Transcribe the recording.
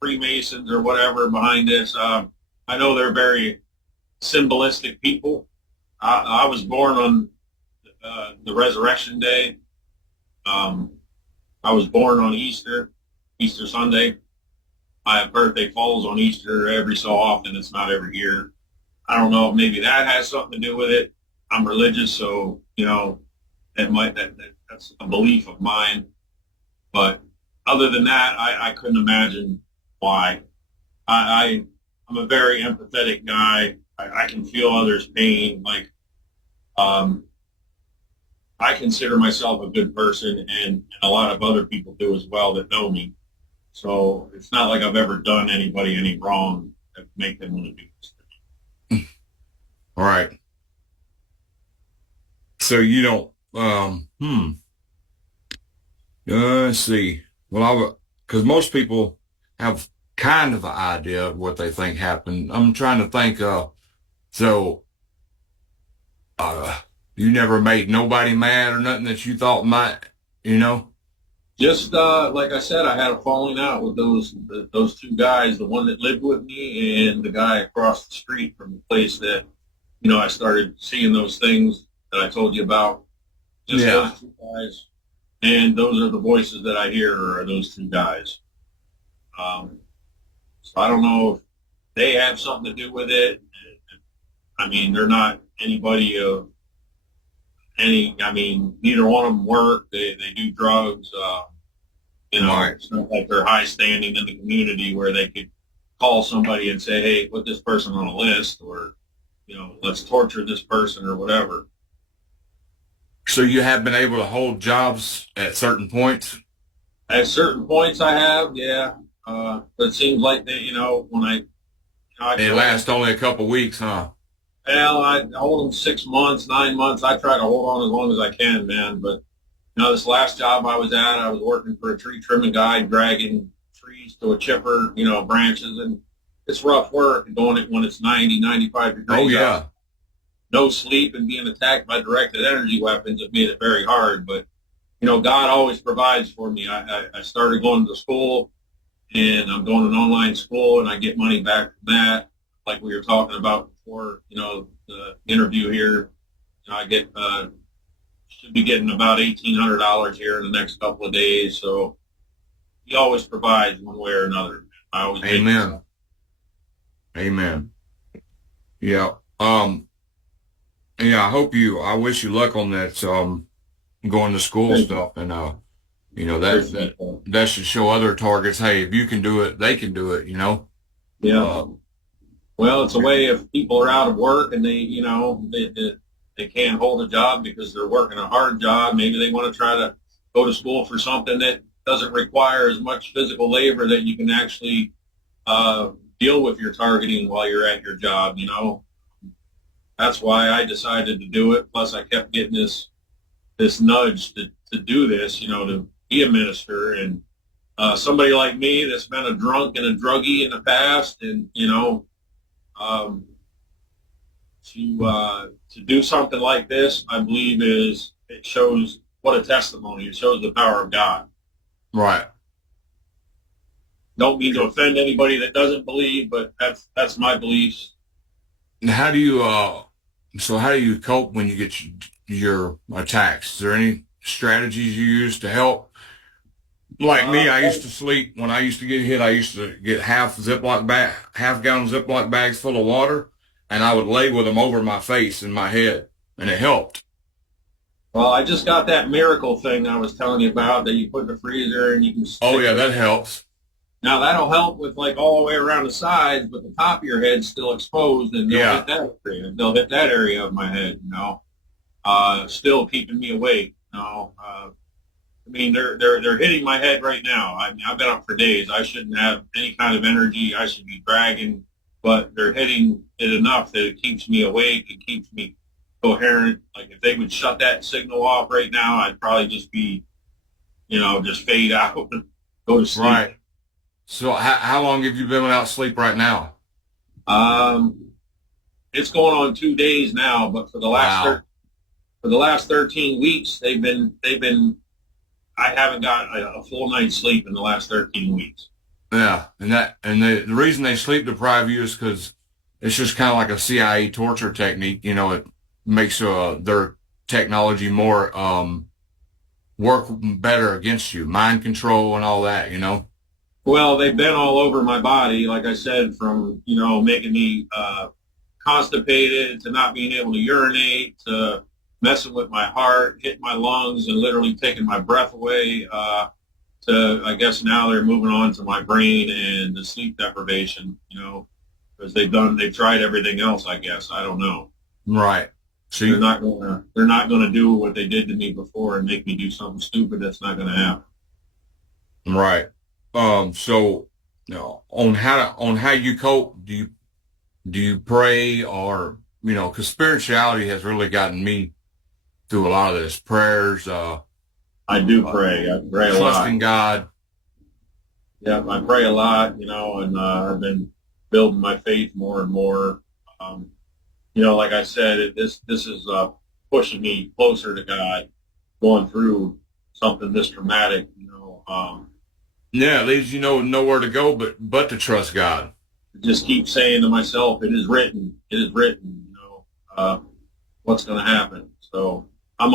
Freemasons or whatever behind this. I know they're very symbolistic people. I was born on the Resurrection Day. Um, I was born on Easter Sunday. My birthday falls on Easter every so often. It's not every year. I don't know if maybe that has something to do with it. I'm religious, so that's a belief of mine. But other than that, I couldn't imagine why. I'm a very empathetic guy. I can feel others' pain. Um, I consider myself a good person, and a lot of other people do as well that know me. So it's not like I've ever done anybody any wrong that make them want to do this. All right. So you don't, let's see. Well, because most people have kind of an idea of what they think happened. I'm trying to think, so, you never made nobody mad or nothing that you thought might, you know? Just like I said, I had a falling out with those two guys, the one that lived with me and the guy across the street from the place that I started seeing those things that I told you about. Just Yeah. those two guys, and those are the voices that I hear are those two guys. Um, so I don't know if they have something to do with it. I mean, they're not anybody of any. I mean, neither one of them work. They do drugs. Right. It's not like they're high standing in the community where they could call somebody and say, "Hey, put this person on a list," or let's torture this person or whatever. So you have been able to hold jobs at certain points? At certain points, I have, yeah. But it seems like that, when I It go, lasts only a couple weeks, huh? well, I hold them 6 months, 9 months. I try to hold on as long as I can, man. But this last job I was at, I was working for a tree trimming guy, dragging trees to a chipper, branches, and it's rough work doing it when it's 90, 95 Oh degrees out. yeah. No sleep and being attacked by directed energy weapons have made it very hard. But God always provides for me. I started going to school, and I'm going to an online school, and I get money back from that. Like we were talking about before, the interview here, I get should be getting about $1,800 here in the next couple of days. So he always provides one way or another. I always make Amen. Amen. Yeah. Yeah, I wish you luck on that, going to school stuff. And, that should show other targets, hey, if you can do it, they can do it. yeah. Uh, Well, it's a way if people are out of work and they can't hold a job because they're working a hard job. Maybe they want to try to go to school for something that doesn't require as much physical labor that you can actually deal with your targeting while you're at your job. That's why I decided to do it. Plus, I kept getting this nudge to do this. To be a minister and somebody like me that's been a drunk and a druggie in the past, and um, to do something like this, I believe it shows what a testimony. It shows the power of God. right. Don't mean to offend anybody that doesn't believe, but that's my beliefs. And how do you cope when you get your attacks? Is there any strategies you use to help? Like me, I used to sleep when I used to get hit. I used to get half gallon Ziploc bags full of water, and I would lay with them over my face and my head, and it helped. Well, I just got that miracle thing I was telling you about that you put in the freezer and you can Oh stick yeah, it. that helps. Now that'll help with like all the way around the sides, but the top of your head's still exposed, and they'll Yeah, hit that area. They'll hit that area of my head. Still keeping me awake. I mean, they're hitting my head right now. I mean, I've been up for days. I shouldn't have any kind of energy. I should be dragging, but they're hitting it enough that it keeps me awake. It keeps me coherent. Like if they would shut that signal off right now, I'd probably just be, just fade out and go to sleep. right. So how long have you been without sleep right now? Um, it's going on 2 days now, but Wow. for the last 13 weeks, they've been. I haven't got a full night's sleep in the last 13 weeks. Yeah, and the reason they sleep deprive you is because it's just kind of like a CIA torture technique. You know, it makes their technology more work better against you, mind control and all that. You know. Well, they've been all over my body, like I said, from, making me constipated to not being able to urinate to messing with my heart, hitting my lungs, and literally taking my breath away. To I guess now they're moving on to my brain and the sleep deprivation. Because they've tried everything else. I guess I don't know. Right. So They're not gonna do what they did to me before and make me do something stupid. That's not gonna happen. right. So, on how you cope, do you pray, or because spirituality has really gotten me through a lot of this, prayers, I do pray. I pray a lot. trusting God. Yeah, I pray a lot, and I've been building my faith more and more. Um, like I said, this is pushing me closer to God, going through something this traumatic. Yeah, it leaves you nowhere to go but to trust God. Just keep saying to myself, "It is written. It is written." What's going to happen? So I'm